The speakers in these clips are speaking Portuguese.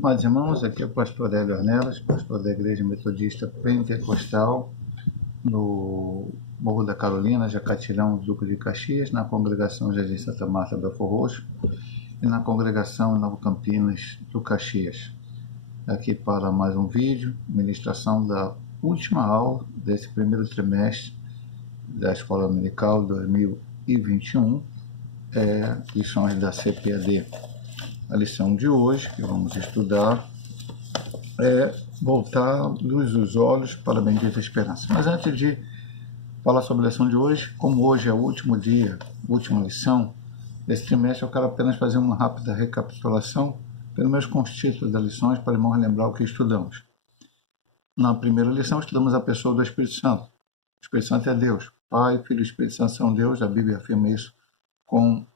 Amados irmãos, aqui é o pastor Hélio Ornelas, pastor da Igreja Metodista Pentecostal, no Morro da Carolina, Jacatirão, Duque de Caxias, na congregação Jardim Santa Marta, Belfor Roxo, e na congregação Nova Campinas do Caxias. Aqui para mais um vídeo, ministração da última aula desse primeiro trimestre da Escola Dominical 2021, lições da CPAD. A lição de hoje, que vamos estudar, é voltar luz dos olhos para a bendita esperança. Mas antes de falar sobre a lição de hoje, como hoje é o último dia, última lição desse trimestre, eu quero apenas fazer uma rápida recapitulação pelos meus constitutos das lições para irmãos lembrar o que estudamos. Na primeira lição, estudamos a pessoa do Espírito Santo. O Espírito Santo é Deus. Pai, Filho e Espírito Santo são Deus. A Bíblia afirma isso com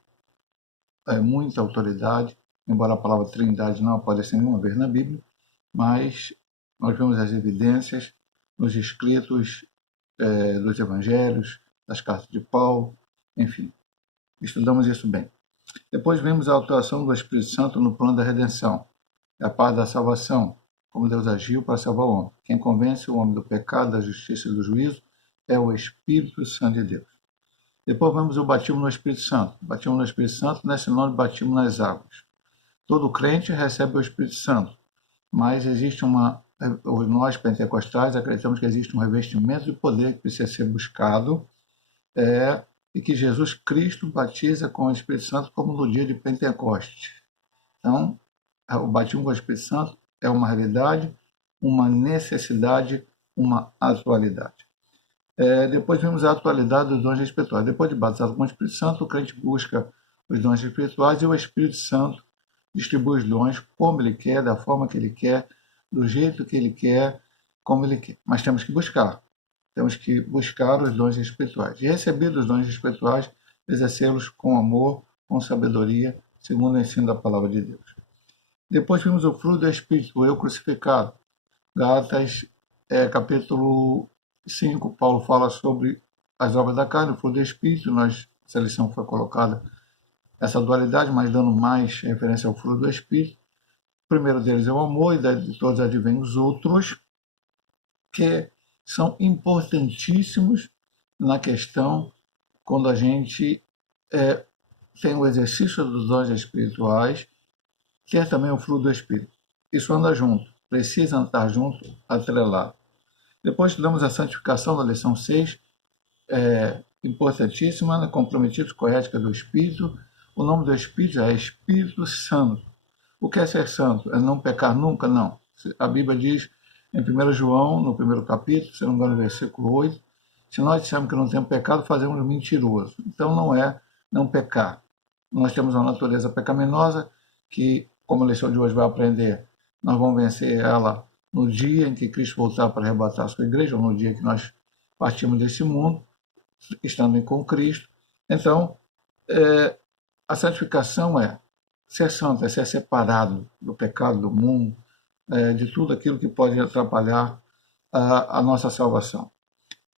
muita autoridade, embora a palavra Trindade não apareça nenhuma vez na Bíblia, mas nós vemos as evidências nos escritos dos evangelhos, das cartas de Paulo, enfim, estudamos isso bem. Depois vimos a atuação do Espírito Santo no plano da redenção, a parte da salvação, como Deus agiu para salvar o homem. Quem convence o homem do pecado, da justiça e do juízo é o Espírito Santo de Deus. Depois vemos o batismo no Espírito Santo. O batismo no Espírito Santo não é sinônimo de batismo nas águas. Todo crente recebe o Espírito Santo, mas existe nós pentecostais acreditamos que existe um revestimento de poder que precisa ser buscado e que Jesus Cristo batiza com o Espírito Santo como no dia de Pentecostes. Então, o batismo com o Espírito Santo é uma realidade, uma necessidade, uma atualidade. Depois vimos a atualidade dos dons espirituais. Depois de batizado com o Espírito Santo, o crente busca os dons espirituais e o Espírito Santo distribui os dons como ele quer, da forma que ele quer, do jeito que ele quer, como ele quer. Mas temos que buscar. Temos que buscar os dons espirituais. E receber os dons espirituais, exercê-los com amor, com sabedoria, segundo o ensino da palavra de Deus. Depois vimos o fruto do Espírito, o eu crucificado. Gálatas, capítulo 5, Paulo fala sobre as obras da carne, o fruto do Espírito. Essa lição foi colocada essa dualidade, mas dando mais referência ao fruto do Espírito. O primeiro deles é o amor, e de todos advêm os outros, que são importantíssimos na questão quando a gente tem o exercício dos dons espirituais, que é também o fruto do Espírito. Isso anda junto, precisa andar junto, atrelado. Depois estudamos a santificação da lição 6, importantíssima, comprometidos com a ética do Espírito. O nome do Espírito é Espírito Santo. O que é ser santo? É não pecar nunca? Não. A Bíblia diz em 1 João, no primeiro capítulo, se não me engano, no versículo 8, se nós dissermos que não temos pecado, fazemos mentiroso. Então não é não pecar. Nós temos uma natureza pecaminosa que, como a lição de hoje vai aprender, nós vamos vencer ela no dia em que Cristo voltar para arrebatar a sua igreja, ou no dia que nós partimos desse mundo, estando com Cristo. Então, a santificação é ser santo, é ser separado do pecado, do mundo, de tudo aquilo que pode atrapalhar a nossa salvação.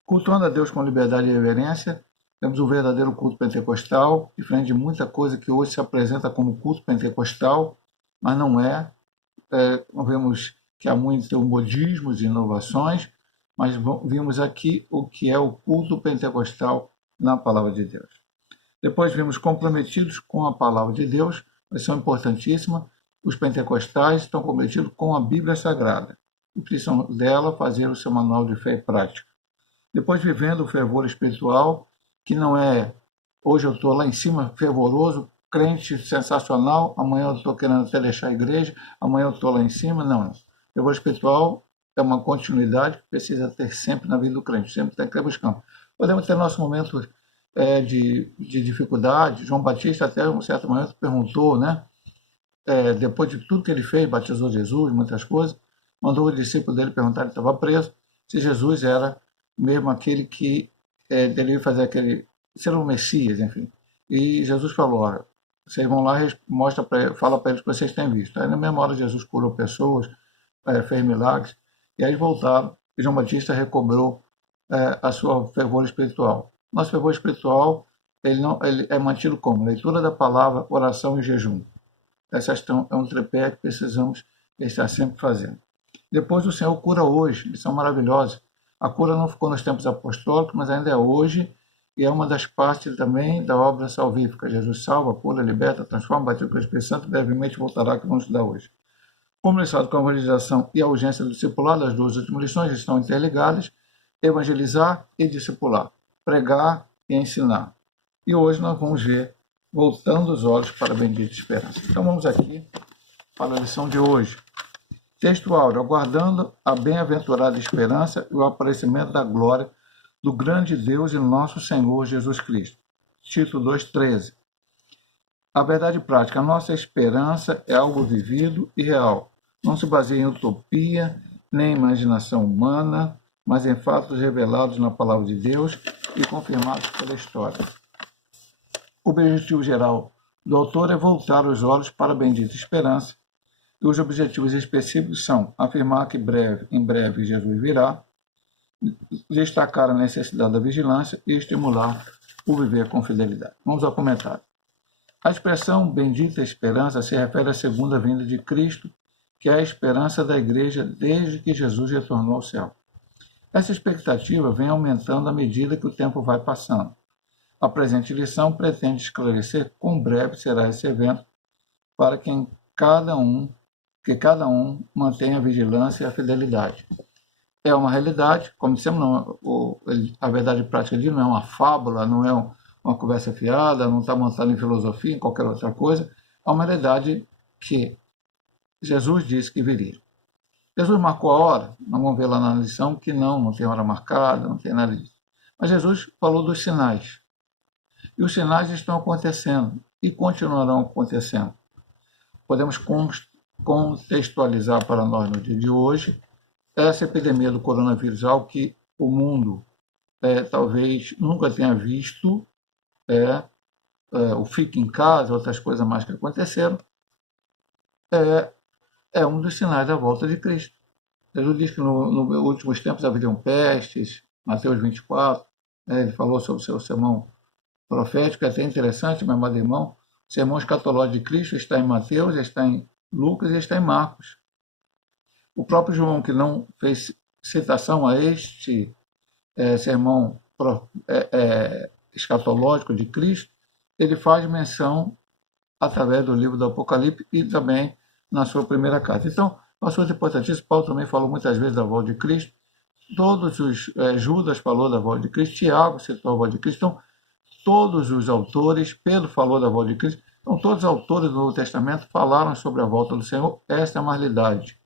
Cultuando a Deus com liberdade e reverência, temos o verdadeiro culto pentecostal, diferente de muita coisa que hoje se apresenta como culto pentecostal, mas não é. Vemos que há muitos modismos e inovações, mas vimos aqui o que é o culto pentecostal na palavra de Deus. Depois vimos comprometidos com a palavra de Deus, lição importantíssima. Os pentecostais estão comprometidos com a Bíblia Sagrada e precisam dela fazer o seu manual de fé e prática. Depois vivendo o fervor espiritual, que não é hoje eu estou lá em cima fervoroso, crente sensacional, amanhã eu estou querendo até deixar a igreja, amanhã eu estou lá em cima, não. Fervor espiritual é uma continuidade que precisa ter sempre na vida do crente, sempre tem que ir buscando. Podemos ter nosso momento de dificuldade. João Batista até um certo momento perguntou, né? Depois de tudo que ele fez, batizou Jesus, muitas coisas, mandou o discípulo dele perguntar, ele estava preso, se Jesus era mesmo aquele que deveria fazer aquele, ser o Messias, enfim. E Jesus falou, olha, vocês vão lá, fala para eles que vocês têm visto. Aí na mesma hora Jesus curou pessoas, fez milagres, e aí voltaram, e João Batista recobrou a sua fervor espiritual. Nosso fervor espiritual ele é mantido como? Leitura da palavra, oração e jejum. Essa é um tripé que precisamos Ele está sempre fazendo. Depois o Senhor cura hoje, eles são maravilhosos. A cura não ficou nos tempos apostólicos, mas ainda é hoje, e é uma das partes também da obra salvífica. Jesus salva, cura, liberta, transforma, batiza com o Espírito Santo, brevemente voltará, que vamos estudar hoje. Como liçado com a evangelização e a urgência do discipulado, as duas últimas lições estão interligadas: evangelizar e discipular, pregar e ensinar. E hoje nós vamos ver, voltando os olhos para a bendita esperança. Então vamos aqui para a lição de hoje. Texto áureo: aguardando a bem-aventurada esperança e o aparecimento da glória do grande Deus e nosso Senhor Jesus Cristo. Tito 2,13. A verdade prática: a nossa esperança é algo vivido e real. Não se baseia em utopia, nem em imaginação humana, mas em fatos revelados na palavra de Deus e confirmados pela história. O objetivo geral do autor é voltar os olhos para a bendita esperança, e os objetivos específicos são afirmar que em breve Jesus virá, destacar a necessidade da vigilância e estimular o viver com fidelidade. Vamos ao comentário. A expressão bendita esperança se refere à segunda vinda de Cristo, que é a esperança da igreja desde que Jesus retornou ao céu. Essa expectativa vem aumentando à medida que o tempo vai passando. A presente lição pretende esclarecer quão breve será esse evento para que cada um mantenha a vigilância e a fidelidade. É uma realidade, como dissemos, a verdade prática de não é uma fábula, não é uma conversa fiada, não está montada em filosofia, em qualquer outra coisa. É uma realidade que Jesus disse que viria. Jesus marcou a hora, nós vamos ver lá na lição que não tem hora marcada, não tem nada disso. Mas Jesus falou dos sinais. E os sinais estão acontecendo e continuarão acontecendo. Podemos contextualizar para nós no dia de hoje essa epidemia do coronavírus, algo que o mundo talvez nunca tenha visto, o fique em casa, outras coisas mais que aconteceram, é um dos sinais da volta de Cristo. Jesus diz que nos últimos tempos haveriam pestes, Mateus 24, ele falou sobre o seu sermão profético, é até interessante, meu amado irmão, o sermão escatológico de Cristo está em Mateus, está em Lucas e está em Marcos. O próprio João, que não fez citação a este sermão escatológico de Cristo, ele faz menção através do livro do Apocalipse e também na sua primeira carta. Então, o assunto importantíssimo, Paulo também falou muitas vezes da volta de Cristo, Judas falou da volta de Cristo, Tiago citou a volta de Cristo, então, todos os autores, Pedro falou da volta de Cristo, então todos os autores do Novo Testamento falaram sobre a volta do Senhor. Esta é uma realidade.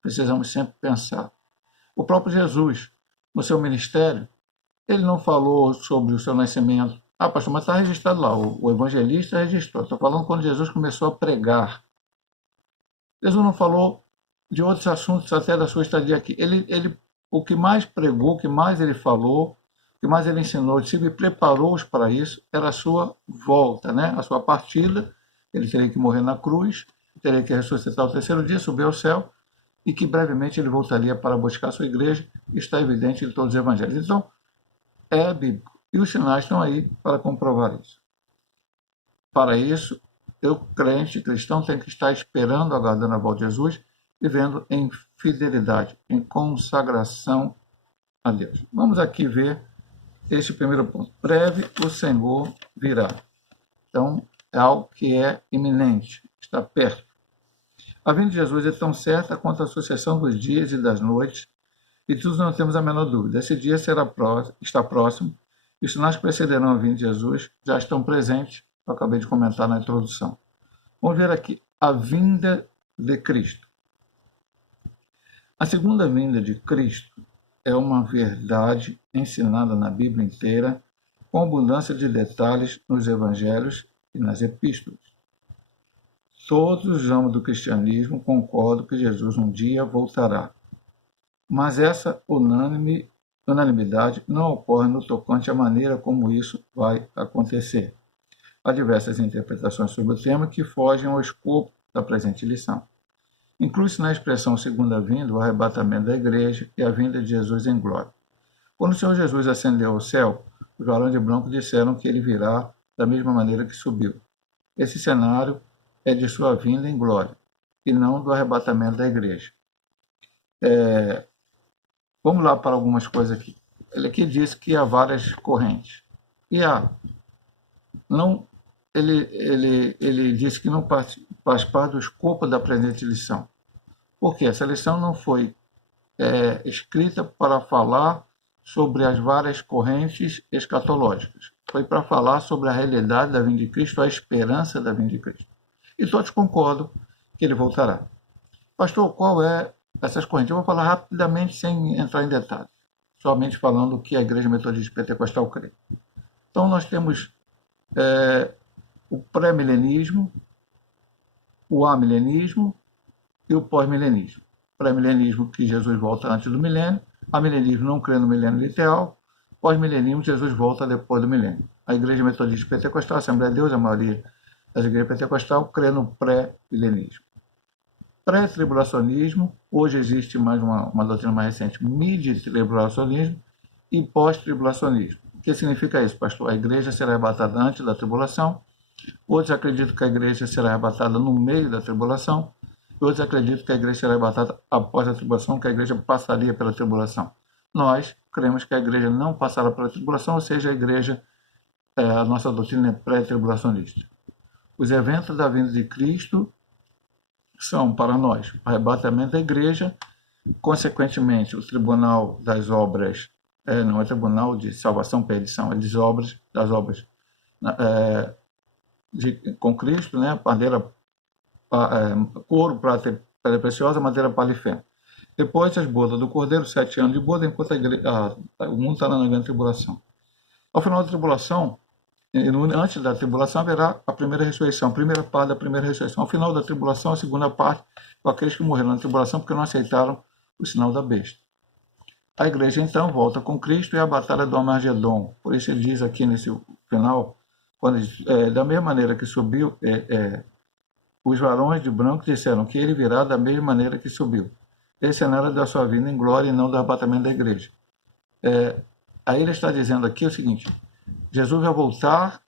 Precisamos sempre pensar. O próprio Jesus, no seu ministério, ele não falou sobre o seu nascimento. Ah, pastor, mas está registrado lá, o evangelista registrou. Estou falando quando Jesus começou a pregar. Jesus não falou de outros assuntos até da sua estadia aqui. O que mais pregou, o que mais ele falou, o que mais ele ensinou, ele preparou-os para isso, era a sua volta, né? A sua partida. Ele teria que morrer na cruz, teria que ressuscitar ao terceiro dia, subir ao céu, e que brevemente ele voltaria para buscar a sua igreja, está evidente em todos os evangelhos. Então, é bíblico. E os sinais estão aí para comprovar isso. Para isso, eu, crente, cristão, tenho que estar esperando, aguardando a volta de Jesus, vivendo em fidelidade, em consagração a Deus. Vamos aqui ver esse primeiro ponto. Breve o Senhor virá. Então, é algo que é iminente, está perto. A vinda de Jesus é tão certa quanto a sucessão dos dias e das noites, e todos não temos a menor dúvida. Esse dia está próximo, e os sinais que precederão a vinda de Jesus já estão presentes, eu acabei de comentar na introdução. Vamos ver aqui a vinda de Cristo. A segunda vinda de Cristo é uma verdade ensinada na Bíblia inteira, com abundância de detalhes nos evangelhos e nas epístolas. Todos os ramos do cristianismo concordam que Jesus um dia voltará. Mas essa unanimidade não ocorre no tocante à maneira como isso vai acontecer. Há diversas interpretações sobre o tema que fogem ao escopo da presente lição. Inclui-se na expressão segunda vinda o arrebatamento da igreja e a vinda de Jesus em glória. Quando o Senhor Jesus ascendeu ao céu, os varões de branco disseram que ele virá da mesma maneira que subiu. Esse cenário é de sua vinda em glória. e não do arrebatamento da igreja. Vamos lá para algumas coisas aqui. Ele aqui diz que há várias correntes. E há. Não, ele disse que não faz parte do escopo da presente lição. Porque essa lição não foi escrita para falar sobre as várias correntes escatológicas. Foi para falar sobre a realidade da vinda de Cristo, a esperança da vinda de Cristo. E todos concordam que ele voltará. Pastor, qual é essas correntes? Eu vou falar rapidamente, sem entrar em detalhes, somente falando o que a Igreja Metodista Pentecostal crê. Então, nós temos o pré-milenismo, o amilenismo e o pós-milenismo. Pré-milenismo, que Jesus volta antes do milênio; amilenismo, não crê no milênio literal; pós-milenismo, Jesus volta depois do milênio. A Igreja Metodista Pentecostal, a Assembleia de Deus, a maioria das igrejas pentecostais, crê no pré-milenismo. Pré-tribulacionismo, hoje existe mais uma doutrina mais recente, midi-tribulacionismo e pós-tribulacionismo. O que significa isso, pastor? A igreja será arrebatada antes da tribulação; outros acreditam que a igreja será arrebatada no meio da tribulação; outros acreditam que a igreja será arrebatada após a tribulação, que a igreja passaria pela tribulação. Nós cremos que a igreja não passará pela tribulação, ou seja, a nossa doutrina é pré-tribulacionista. Os eventos da vinda de Cristo são, para nós, o arrebatamento da igreja, consequentemente, o tribunal das obras, não é tribunal de salvação, perdição, é das obras com Cristo, né? Couro, prata, pedra preciosa, madeira, palha e feno. Depois, as bodas do Cordeiro, 7 anos de boda, enquanto o mundo está na grande tribulação. Ao final da tribulação, antes da tribulação, haverá a primeira ressurreição, a primeira parte da primeira ressurreição. Ao final da tribulação, a segunda parte, com aqueles que morreram na tribulação porque não aceitaram o sinal da besta. A igreja, então, volta com Cristo e a batalha do Armagedon. Por isso ele diz aqui nesse final, da mesma maneira que subiu, os varões de branco disseram que ele virá da mesma maneira que subiu. Esse cenário da sua vinda em glória e não do arrebatamento da igreja. Aí ele está dizendo aqui o seguinte: Jesus vai voltar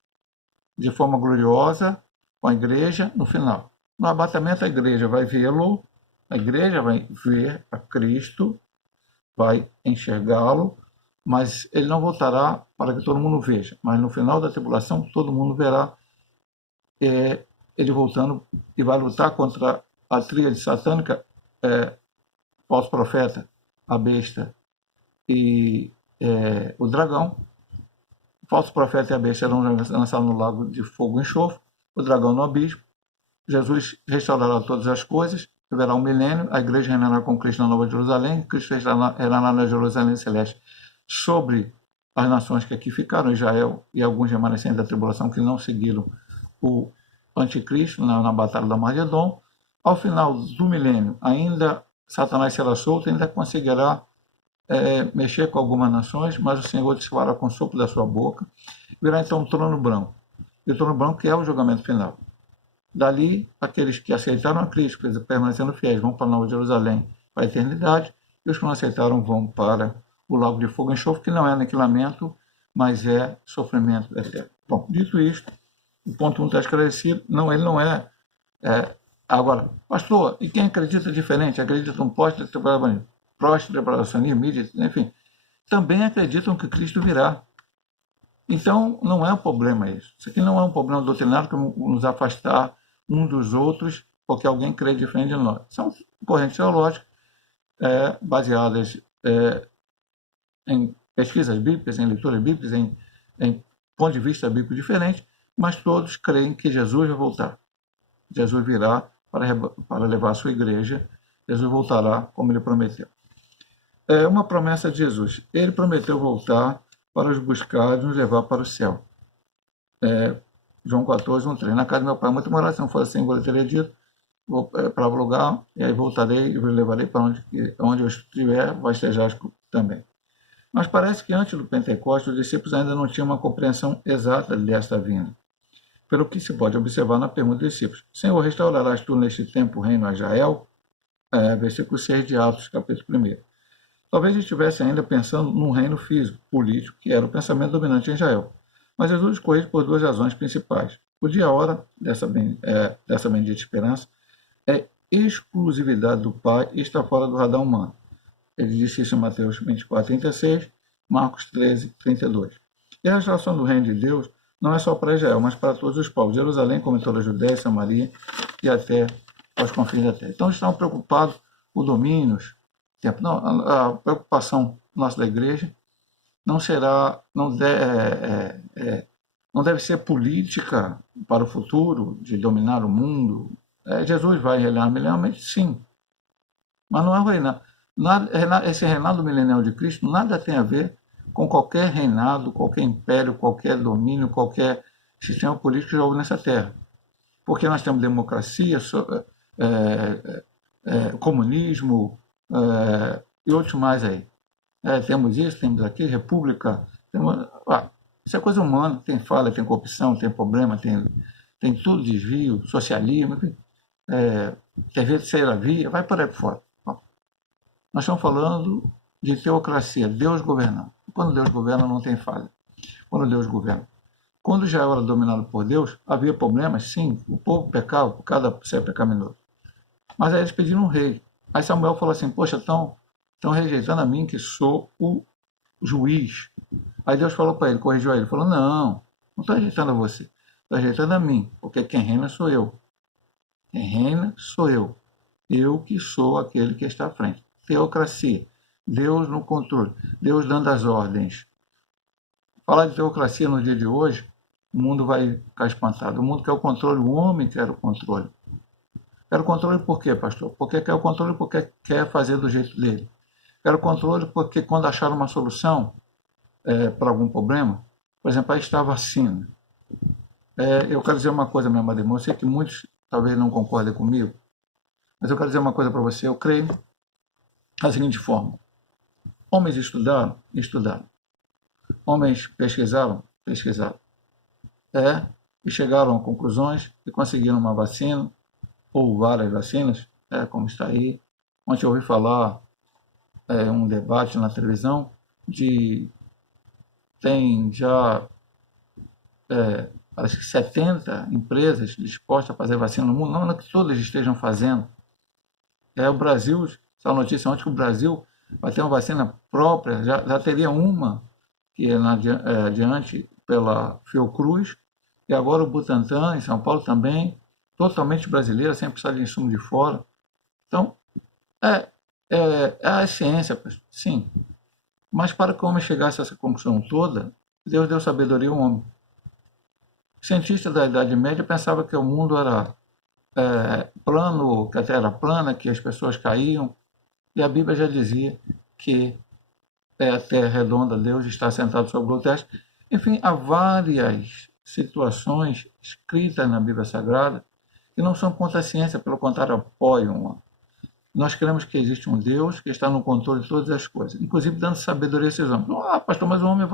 de forma gloriosa com a igreja no final. No arrebatamento, a igreja vai vê-lo, a igreja vai ver a Cristo, vai enxergá-lo, mas ele não voltará para que todo mundo veja. Mas no final da tribulação, todo mundo verá ele voltando e vai lutar contra a tríade satânica, falso profeta, a besta e o dragão. O falso profeta e a besta serão lançados no lago de fogo e enxofre, o dragão no abismo. Jesus restaurará todas as coisas, haverá um milênio, a igreja reinará com Cristo na Nova Jerusalém, Cristo reinará na Jerusalém Celeste sobre as nações que aqui ficaram, Israel e alguns remanescentes da tribulação que não seguiram o anticristo na batalha do Armagedon. Ao final do milênio, ainda Satanás será solto, ainda conseguirá mexer com algumas nações, mas o Senhor desfará com o sopro da sua boca. Virá então um trono branco. E o trono branco que é o julgamento final. Dali, aqueles que aceitaram a Cristo, permanecendo fiéis, vão para a Nova Jerusalém, para a eternidade, e os que não aceitaram vão para o lago de fogo e enxofre, que não é aniquilamento, mas é sofrimento eterno. Bom, dito isto, o ponto 1 está esclarecido. Não, ele não é. Agora, pastor, e quem acredita diferente? Acredita no pós-tribulacionismo, enfim, também acreditam que Cristo virá. Então, não é um problema isso. Isso aqui não é um problema doutrinário que nos afastar uns dos outros porque alguém crê diferente de nós. São correntes teológicas baseadas em pesquisas bíblicas, em leituras bíblicas, em ponto de vista bíblico diferente, mas todos creem que Jesus vai voltar. Jesus virá para levar a sua igreja. Jesus voltará como ele prometeu. É uma promessa de Jesus. Ele prometeu voltar para os buscar e nos levar para o céu. João 14, 1:3. Na casa do meu pai muita morada, se não fosse assim, eu teria dito, vou para o lugar, e aí voltarei e vos levarei para onde eu estiver, vai estejar também. Mas parece que antes do Pentecostes, os discípulos ainda não tinham uma compreensão exata desta vinda. Pelo que se pode observar na pergunta dos discípulos: Senhor, restaurarás tu neste tempo o reino a Israel? Versículo 6 de Atos, capítulo 1. Talvez estivesse ainda pensando num reino físico, político, que era o pensamento dominante em Israel. Mas Jesus escolhe por duas razões principais. O dia e a hora dessa bendita esperança exclusividade do Pai e está fora do radar humano. Ele disse isso em Mateus 24, 36, Marcos 13, 32. E a restauração do reino de Deus não é só para Israel, mas para todos os povos. Jerusalém, como em toda a Judéia, Samaria e até aos confins da terra. Então, eles estão preocupados com domínios. Não, a preocupação nossa da igreja não será, não deve ser política para o futuro, de dominar o mundo. Jesus vai reinar milenialmente, sim. Mas não é reinar. Esse reinado milenial de Cristo nada tem a ver com qualquer reinado, qualquer império, qualquer domínio, qualquer sistema político que já houve nessa terra. Porque nós temos democracia, comunismo e outros mais aí. Temos isso, temos aquilo, república. Isso é coisa humana, tem falha, tem corrupção, tem problema, tem tudo, desvio, socialismo, TV de terceira via, vai por aí por fora. Nós estamos falando de teocracia, Deus governando. Quando Deus governa, não tem falha. Quando Deus governa. Quando Israel era dominado por Deus, havia problemas, sim, o povo pecava por cada ser pecaminoso. Mas aí eles pediram um rei. Aí Samuel falou assim, poxa, estão rejeitando a mim, que sou o juiz. Aí Deus falou para ele, corrigiu ele, falou, não estou rejeitando a você, estou rejeitando a mim, porque quem reina sou eu. Quem reina sou eu. Eu que sou aquele que está à frente. Teocracia. Deus no controle. Deus dando as ordens. Falar de teocracia no dia de hoje, o mundo vai ficar espantado. O mundo quer o controle, o homem quer o controle. Quer o controle por quê, pastor? Porque quer o controle porque quer fazer do jeito dele. Quer o controle porque quando achar uma solução para algum problema, por exemplo, aí está a vacina. Eu quero dizer uma coisa, minha amada irmã, eu sei que muitos talvez não concordem comigo, mas eu quero dizer uma coisa para você, eu creio da seguinte forma. Homens estudaram. Homens pesquisaram. E chegaram a conclusões e conseguiram uma vacina, ou várias vacinas, como está aí. Ontem eu ouvi falar um debate na televisão tem já parece que 70 empresas dispostas a fazer vacina no mundo, não que todas estejam fazendo. O Brasil, essa notícia ontem que o Brasil vai ter uma vacina própria, já teria uma que é adiante pela Fiocruz, e agora o Butantan, em São Paulo também, totalmente brasileira, sem precisar de insumo de fora. Então, a ciência, sim. Mas para que o homem chegasse a essa conclusão toda, Deus deu sabedoria ao homem. O cientista da Idade Média pensava que o mundo era plano, que a Terra era plana, que as pessoas caíam, e a Bíblia já dizia que a Terra é redonda, Deus está sentado sobre o teste. Enfim, há várias situações escritas na Bíblia Sagrada que não são contra a ciência, pelo contrário, apoiam-a. Nós cremos que existe um Deus que está no controle de todas as coisas, inclusive dando sabedoria a esses homens. Pastor, mas o homem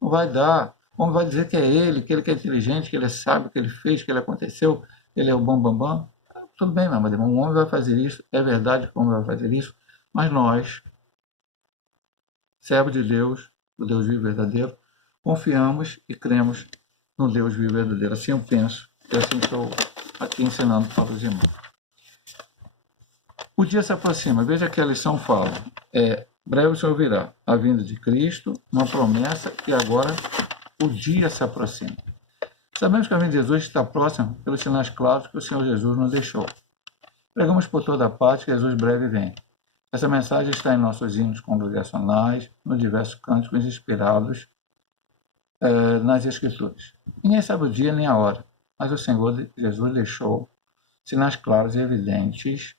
não vai dar. O homem vai dizer que é ele que é inteligente, que ele é sábio, que ele fez, que ele aconteceu, que ele é o bambambam. Tudo bem, meu irmão, o homem vai fazer isso, é verdade que o homem vai fazer isso, mas nós, servos de Deus, o Deus vivo e verdadeiro, confiamos e cremos no Deus vivo e verdadeiro. Assim eu penso, e assim estou aqui ensinando para os irmãos. O dia se aproxima, veja que a lição fala, breve o Senhor virá, a vinda de Cristo, uma promessa, e agora o dia se aproxima. Sabemos que a vinda de Jesus está próxima pelos sinais claros que o Senhor Jesus nos deixou. Pregamos por toda parte que Jesus breve vem. Essa mensagem está em nossos hinos congregacionais, nos diversos cânticos inspirados nas Escrituras. Ninguém sabe o dia nem a hora, mas o Senhor Jesus deixou sinais claros e evidentes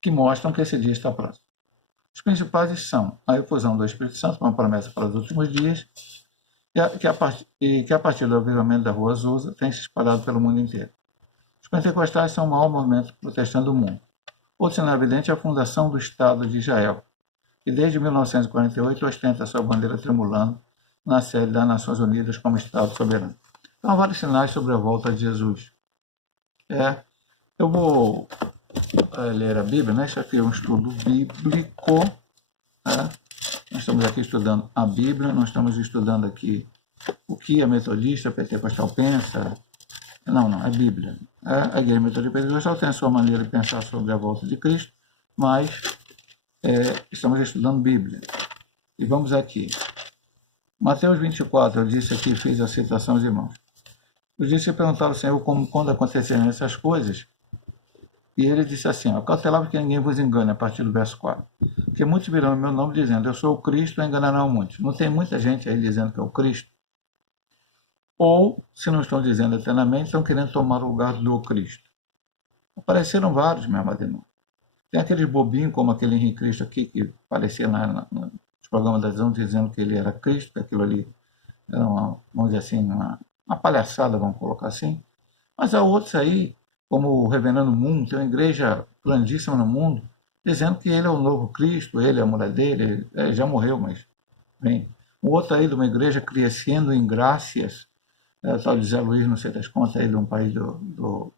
que mostram que esse dia está próximo. Os principais são a efusão do Espírito Santo, uma promessa para os últimos dias, que a partir do avivamento da Rua Azusa tem se espalhado pelo mundo inteiro. Os pentecostais são o maior movimento protestante do mundo. Outro sinal evidente é a fundação do Estado de Israel, que desde 1948 ostenta sua bandeira tremulando na sede das Nações Unidas como Estado soberano. Então, há vários sinais sobre a volta de Jesus. Eu vou ler a Bíblia, né? Isso aqui é um estudo bíblico. Nós estamos aqui estudando a Bíblia, nós estamos estudando aqui o que a metodista, pentecostal pensa, Não, é Bíblia. A Igreja Metodista Pentecostal tem a sua maneira de pensar sobre a volta de Cristo, mas estamos estudando Bíblia. E vamos aqui. Mateus 24, eu disse aqui, fiz a citação aos irmãos. Os discípulos perguntaram ao Senhor quando aconteceriam essas coisas, e ele disse assim, cautelava que ninguém vos engane, a partir do verso 4. Porque muitos virão em meu nome dizendo, eu sou o Cristo, e enganarão muitos. Não tem muita gente aí dizendo que é o Cristo? Ou, se não estão dizendo eternamente, estão querendo tomar o lugar do Cristo. Apareceram vários, meu amado irmão. Tem aqueles bobinhos, como aquele Henrique Cristo aqui, que aparecia nos programas da televisão dizendo que ele era Cristo, que aquilo ali era vamos dizer assim, uma palhaçada, vamos colocar assim. Mas há outros aí, como o Reverendo Mundo, tem uma igreja grandíssima no mundo, dizendo que ele é o novo Cristo, ele é a mulher dele, ele já morreu, mas bem. Um outro aí de uma igreja crescendo em Graças, tal de Zé Luiz, não sei das contas, aí de um país da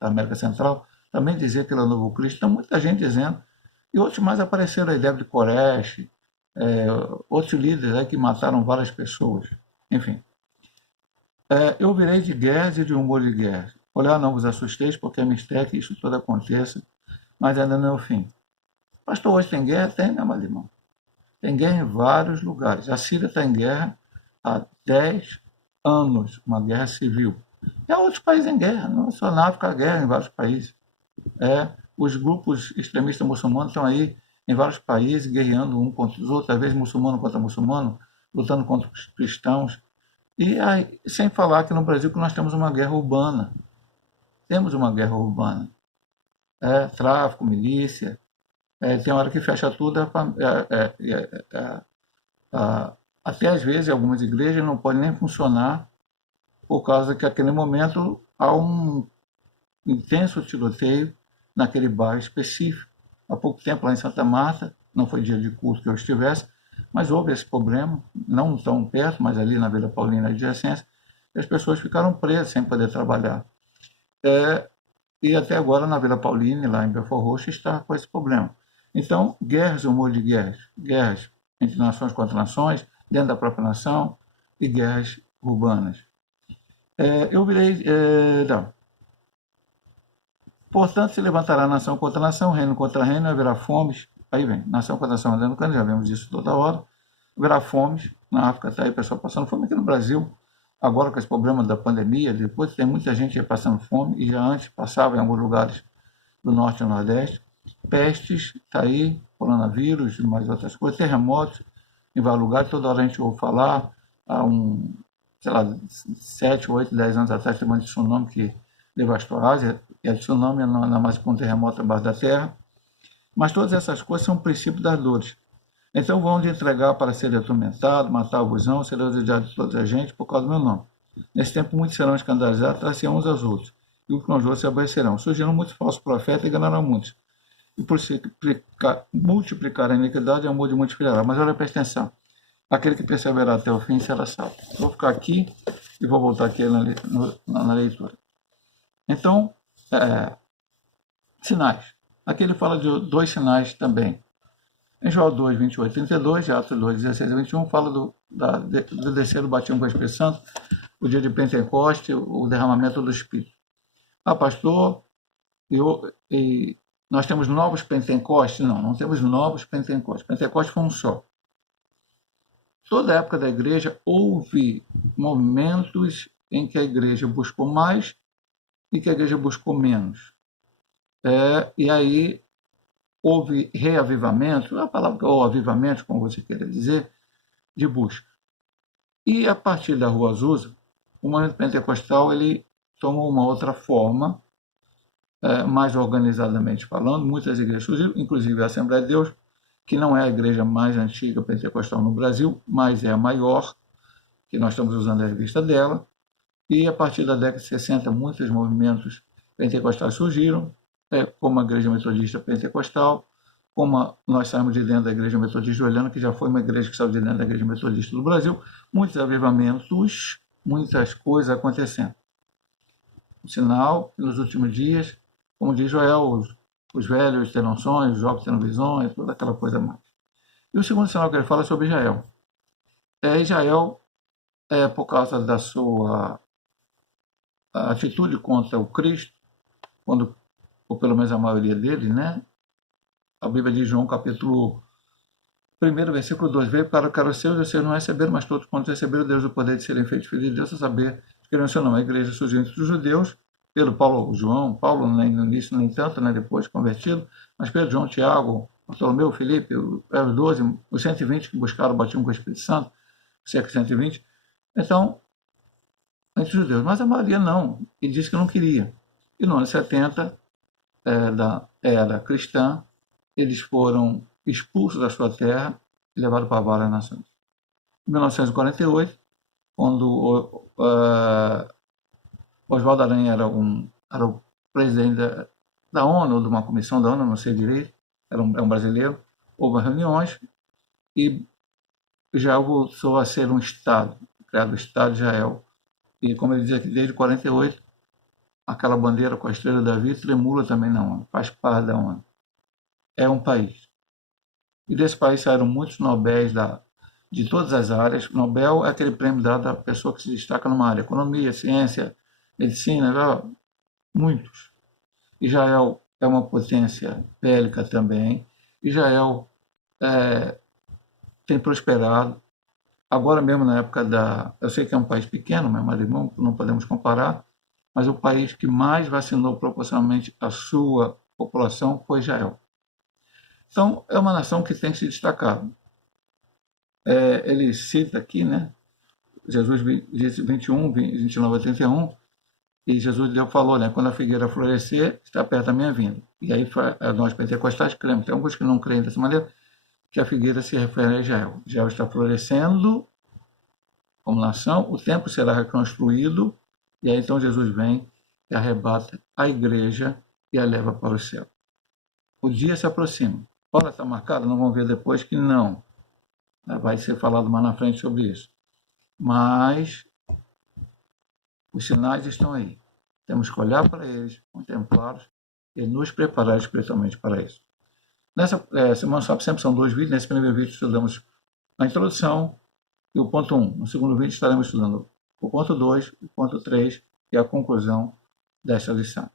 América Central, também dizia que ele é o novo Cristo. Então, muita gente dizendo. E outros mais apareceram aí, David Koresh, outros líderes aí que mataram várias pessoas. Enfim. Eu virei de guerras e de humor de guerra. Olhar, não vos assusteis, porque é mistério que isso tudo aconteça, mas ainda não é o fim. Pastor, hoje tem guerra? Tem, meu amado irmão. Tem guerra em vários lugares. A Síria está em guerra há 10 anos, uma guerra civil. E há outros países em guerra, não é só na África, há guerra em vários países. Os grupos extremistas muçulmanos estão aí em vários países, guerreando um contra os outros, às vezes muçulmano contra muçulmano, lutando contra os cristãos. E aí, sem falar que no Brasil que nós temos uma guerra urbana. Temos uma guerra urbana. Tráfico, milícia. Tem hora que fecha tudo. Até às vezes algumas igrejas não podem nem funcionar por causa que naquele momento há um intenso tiroteio naquele bairro específico. Há pouco tempo lá em Santa Marta, não foi dia de culto que eu estivesse, mas houve esse problema, não tão perto, mas ali na Vila Paulina adjacência, as pessoas ficaram presas sem poder trabalhar. E até agora na Vila Paulina, lá em Belfort Roxo, está com esse problema. Então, guerras, humor de guerras entre nações contra nações, dentro da própria nação, e guerras urbanas. Eu virei... não. Portanto, se levantará nação contra nação, reino contra reino, haverá fomes. Aí vem, nação contra nação andando cano, já vemos isso toda hora. Haverá fomes. Na África está aí o pessoal passando fome. Aqui no Brasil, agora com esse problema da pandemia, depois tem muita gente passando fome, e já antes passava em alguns lugares do norte e do nordeste. Pestes, está aí, coronavírus, mais outras coisas, terremotos, em vários lugares, toda hora a gente ouve falar. Há sei lá, 7, 8, 10 anos atrás, teve um tsunami que devastou a Ásia, e a tsunami não é mais que um terremoto abaixo da terra. Mas todas essas coisas são princípios das dores. Então vão lhe entregar para ser atormentado, matar o busão, ser odiado de toda a gente por causa do meu nome. Nesse tempo muitos serão escandalizados, traziam uns aos outros, e os que não se aborrecerão. Surgirão muitos falsos profetas e enganarão muitos. E por se multiplicar a iniquidade, o amor de muitos filhará. Mas olha, presta atenção. Aquele que perseverar até o fim será salvo. Vou ficar aqui e vou voltar aqui na leitura. Então, sinais. Aqui ele fala de 2 sinais também. Em João 2, 28, 32, Atos 2, 16 e 21, fala do descer do batismo com o Espírito Santo, o dia de Pentecoste, o derramamento do Espírito. Pastor, e nós temos novos Pentecostes? Não temos novos Pentecostes. Pentecoste foi um só. Toda a época da igreja houve momentos em que a igreja buscou mais e que a igreja buscou menos. E aí houve reavivamento, a palavra ou avivamento, como você queira dizer, de busca. E a partir da Rua Azusa, o movimento pentecostal ele tomou uma outra forma, mais organizadamente falando. Muitas igrejas surgiram, inclusive a Assembleia de Deus, que não é a igreja mais antiga pentecostal no Brasil, mas é a maior, que nós estamos usando a revista dela. E a partir da década de 60, muitos movimentos pentecostais surgiram, como a Igreja Metodista Pentecostal, como nós saímos de dentro da Igreja Metodista Joelhana, que já foi uma igreja que saiu de dentro da Igreja Metodista do Brasil, muitos avivamentos, muitas coisas acontecendo. O sinal, nos últimos dias, como diz Joel, os velhos terão sonhos, os jovens terão visões, toda aquela coisa mais. E o segundo sinal que ele fala é sobre Israel. Israel, por causa da sua a atitude contra o Cristo, quando, ou pelo menos a maioria deles, né? A Bíblia diz, João capítulo 1, versículo 2, veio para os seus, e os seus não receberam, mas todos quantos receberam Deus o poder de serem feitos filhos de Deus, a saber, que não seu nome. A igreja surgiu entre os judeus, pelo Paulo, nem no início, nem tanto, né, depois convertido, mas Pedro, João, Tiago, Bartolomeu, Filipe, os 12, os 120 que buscaram o batismo com o Espírito Santo, cerca de 120. Então, entre os judeus, mas a maioria não, e disse que não queria. E no ano 70, da era cristã, eles foram expulsos da sua terra e levados para várias nações. Em 1948, quando Oswaldo Aranha era o presidente da ONU, ou de uma comissão da ONU, não sei direito, era um brasileiro, houve reuniões e já voltou a ser um Estado, criado o Estado de Israel. E como ele diz aqui, desde 48, aquela bandeira com a estrela de Davi tremula também na ONU, faz parte da ONU. É um país. E desse país saíram muitos Nobéis de todas as áreas. Nobel é aquele prêmio dado à pessoa que se destaca numa área. Economia, ciência, medicina, muitos. Israel é uma potência bélica também. Israel tem prosperado. Agora mesmo na época eu sei que é um país pequeno, mas não podemos comparar, mas o país que mais vacinou proporcionalmente à sua população foi Israel. Então, é uma nação que tem se destacado. Ele cita aqui, né? Jesus disse 21, 29 a 31, e Jesus falou, né? Quando a figueira florescer, está perto da minha vinda. E aí nós pentecostais cremos, tem alguns que não creem dessa maneira, que a figueira se refere a Israel. Israel está florescendo como nação, o templo será reconstruído, e aí então Jesus vem e arrebata a igreja e a leva para o céu. O dia se aproxima. Hora está marcada? Não vamos ver depois que não. Vai ser falado mais na frente sobre isso. Mas os sinais estão aí. Temos que olhar para eles, contemplá-los e nos preparar espiritualmente para isso. Nessa Semana Swap sempre são 2 vídeos. Nesse primeiro vídeo estudamos a introdução e o ponto 1. No segundo vídeo estaremos estudando o ponto 2, o ponto 3 e a conclusão desta lição.